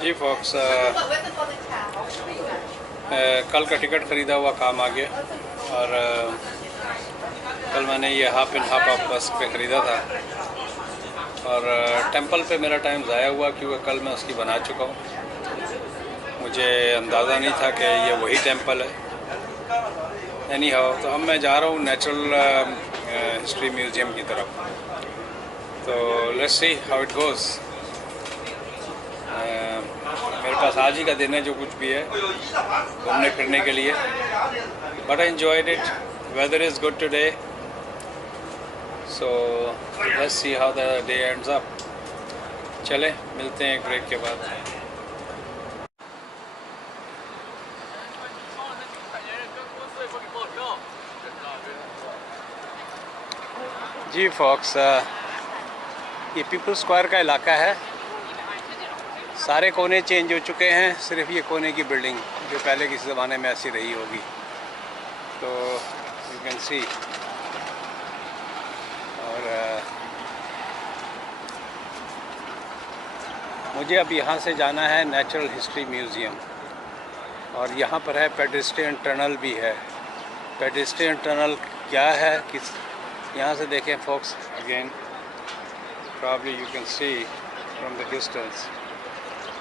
जी fox, कल का ticket ख़रीदा हुआ काम आ गया। और कल मैंने ये हाफ इन हाफ ऑफ बस पे ख़रीदा था। और टेंपल पे मेरा टाइम ज़ाया हुआ क्योंकि कल मैं उसकी बना चुका हूँ। मुझे अंदाज़ा नहीं था कि ये वही टेंपल है। एनी हाउ, तो अब मैं जा रहा हूँ नेचुरल हिस्ट्री म्यूज़ियम की तरफ। तो let's see how it goes. मेरे पास आज ही का दिन है जो कुछ भी है घूमने फिरने के लिए। But I enjoyed it. Weather is good today, so let's see how the day ends up. चले मिलते हैं एक ब्रेक के बाद। जी फॉक्स, ये पीपल स्क्वायर का इलाका है। सारे कोने चेंज हो चुके हैं, सिर्फ ये कोने की बिल्डिंग जो पहले किसी ज़माने में ऐसी रही होगी। तो यू कैन सी। और मुझे अब यहाँ से जाना है नेचुरल हिस्ट्री म्यूज़ियम। और यहाँ पर है पेडेस्ट्रियन टनल भी है। पेडेस्ट्रियन टनल क्या है, किस यहाँ से देखें folks again, probably you can see from the distance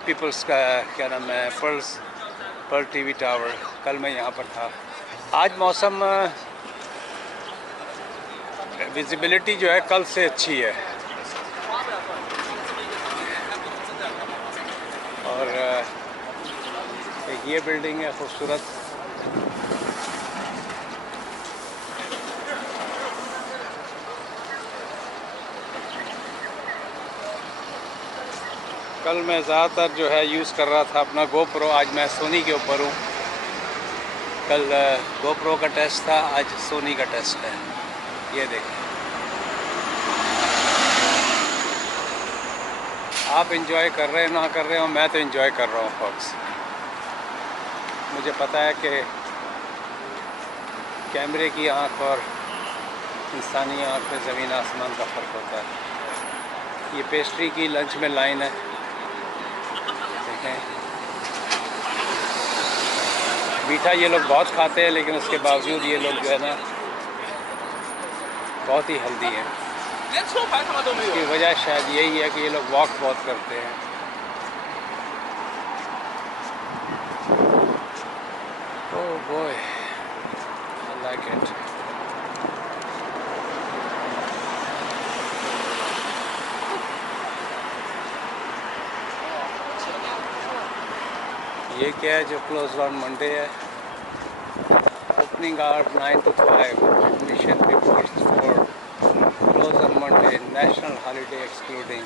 people's का क्या नाम है, पर्ल टीवी टावर। कल मैं यहाँ पर था। आज मौसम विजिबिलिटी जो है कल से अच्छी है। और एक ये बिल्डिंग है खूबसूरत। कल मैं ज़्यादातर जो है यूज़ कर रहा था अपना गोप्रो, आज मैं सोनी के ऊपर हूँ। कल गोप्रो का टेस्ट था, आज सोनी का टेस्ट है। ये देखें, आप इंजॉय कर रहे हो ना कर रहे हो, मैं तो इंजॉय कर रहा हूँ फॉक्स। मुझे पता है कि कैमरे की आँख और इंसानी आँख में ज़मीन आसमान का फ़र्क होता है। ये पेस्ट्री की लंच में लाइन है, देखें। मीठा ये लोग बहुत खाते हैं, लेकिन उसके बावजूद ये लोग जो है ना बहुत ही हेल्दी हैं। इसकी वजह शायद यही है कि ये लोग वॉक बहुत करते हैं। Oh boy, I like it. ये क्या है जो क्लोज ऑन मंडे है। Opening hours 9 to 5, admission before 4, close on Monday, national holiday excluding.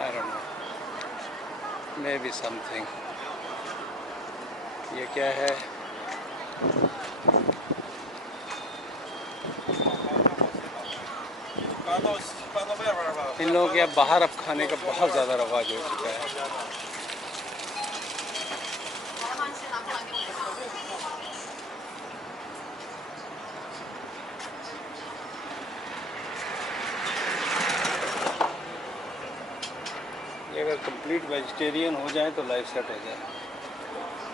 I don't know, may be something. ये क्या है? इन लोगों के अब बाहर अब खाने का बहुत ज़्यादा रवाज हो चुका है। ये अगर कंप्लीट वेजिटेरियन हो जाए तो लाइफ सेट हो जाए।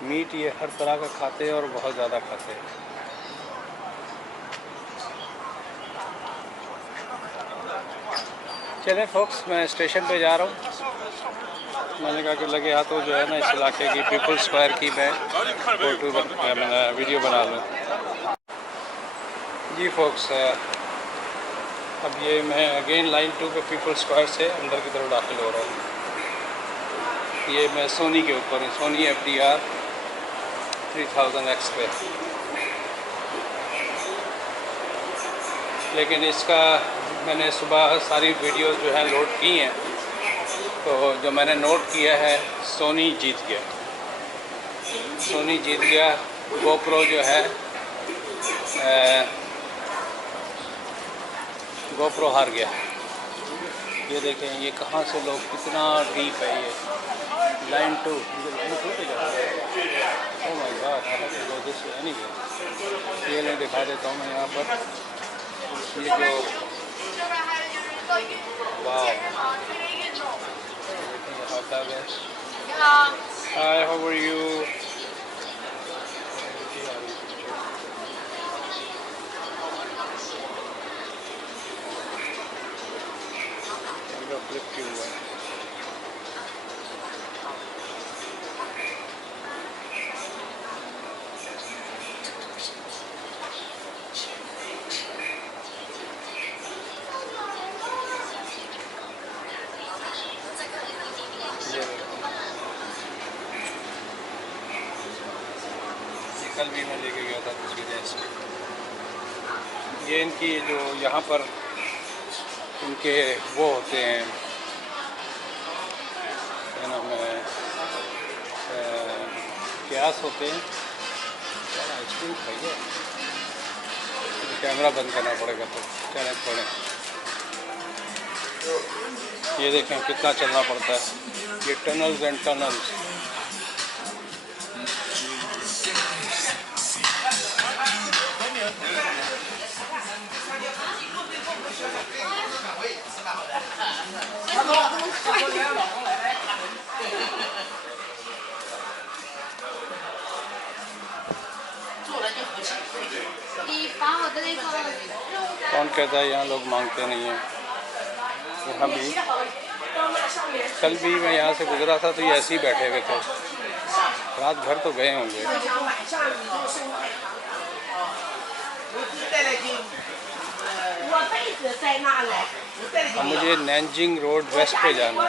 मीट ये हर तरह का खाते हैं और बहुत ज़्यादा खाते हैं। चलें फोक्स, मैं स्टेशन पे जा रहा हूँ। मैंने कहा कि लगे हाथों जो है ना इस इलाके की पीपल स्क्वायर की मैं वीडियो बना लूँ। जी फोक्स, अब ये मैं अगेन लाइन 2 पे पीपल स्क्वायर से अंदर की तरफ दाखिल हो रहा हूँ। ये मैं सोनी के ऊपर हूँ, सोनी FDR 3000X पे। लेकिन इसका मैंने सुबह सारी वीडियोस जो है लोड की हैं, तो जो मैंने नोट किया है सोनी जीत गया। सोनी जीत गया। गोप्रो जो है गोप्रो हार गया। ये देखें, ये कहाँ से लोग, कितना डीप है ये लाइन 2। लाइन 2 पे जा रहा है। Oh my God, I have to go this way anyway. ये मैं दिखा देता हूँ मैं यहाँ पर। ये जो वाह, hi, how are you? Camera flip क्यों हुआ है? कल भी मैं लेके गया था दूसरी गैस। ये इनकी जो यहाँ पर इनके वो होते हैं, क्या नाम है, प्यास होते हैं। आइसक्रीम खाइए, कैमरा बंद करना पड़ेगा तो चले थोड़े। ये देखें कितना चलना पड़ता है, ये टनल्स एंड टनल्स। कौन कहता है यहाँ लोग मांगते नहीं हैं? यहाँ भी कल भी मैं यहाँ से गुजरा था तो ये ऐसे ही बैठे हुए थे, रात भर तो गए होंगे। अब मुझे नैनजिंग रोड वेस्ट पे जाना है।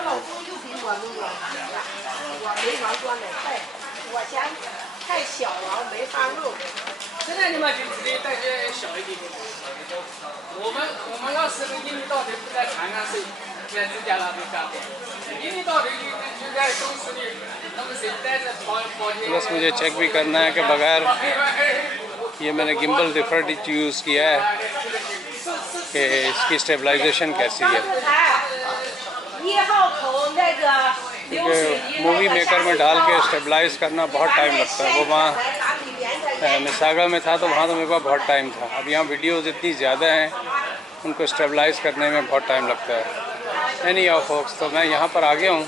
बस मुझे चेक भी करना है कि बगैर ये मैंने गिम्बल डिफरेंट यूज़ किया है कि इसकी स्टेबलाइजेशन कैसी है, क्योंकि मूवी मेकर में डाल के स्टेबलाइज करना बहुत टाइम लगता है। वो वहाँ मिसागा में था तो वहाँ तो मेरे पास बहुत टाइम था। अब यहाँ वीडियोज़ इतनी ज़्यादा हैं, उनको स्टेबलाइज करने में बहुत टाइम लगता है। एनी ऑफ फोक्स, तो मैं यहाँ पर आ गया हूँ,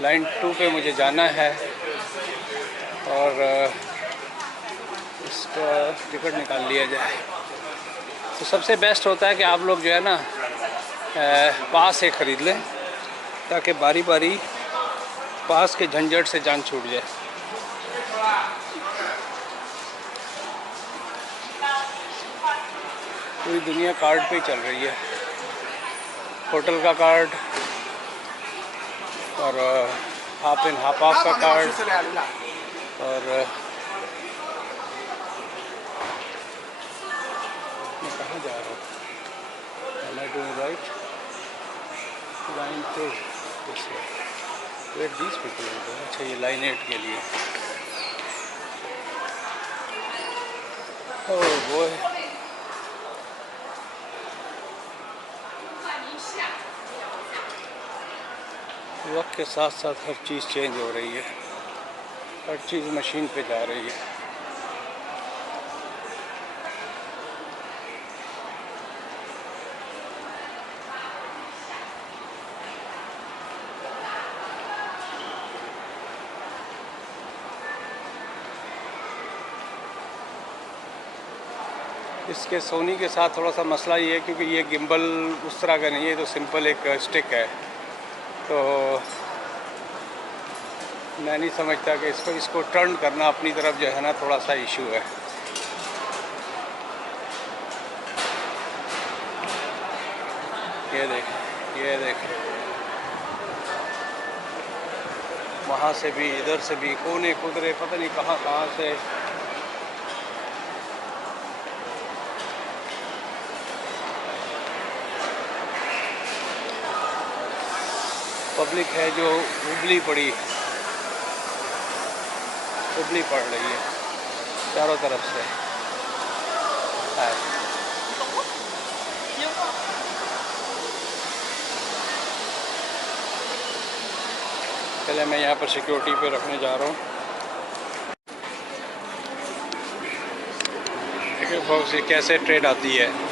लाइन 2 पे मुझे जाना है और इसका टिकट निकाल लिया जाए। तो सबसे बेस्ट होता है कि आप लोग जो है ना पास से ख़रीद लें, ताकि बारी बारी पास के झंझट से जान छूट जाए। पूरी दुनिया कार्ड पे ही चल रही है, होटल का कार्ड और हाफ इन हाफ ऑफ का कार्ड। और मैं कहाँ जा रहा हूँ? Am I doing right? Line 2 Where these people are? अच्छा, ये लाइन 8 के लिए। Oh boy, वक्त के साथ साथ हर चीज़ चेंज हो रही है, हर चीज़ मशीन पे जा रही है। इसके सोनी के साथ थोड़ा सा मसला ये है क्योंकि ये गिम्बल उस तरह का नहीं है, तो सिंपल एक स्टिक है। तो मैं नहीं समझता कि इसको टर्न करना अपनी तरफ जो है ना थोड़ा सा इशू है। ये देख वहाँ से भी इधर से भी कोने कुदरे पता नहीं कहाँ से। पब्लिक है जो उबली पड़ रही है चारों तरफ से। चले मैं यहाँ पर सिक्योरिटी पे रखने जा रहा हूँ। देखिए फॉक्स, ये कैसे ट्रेड आती है।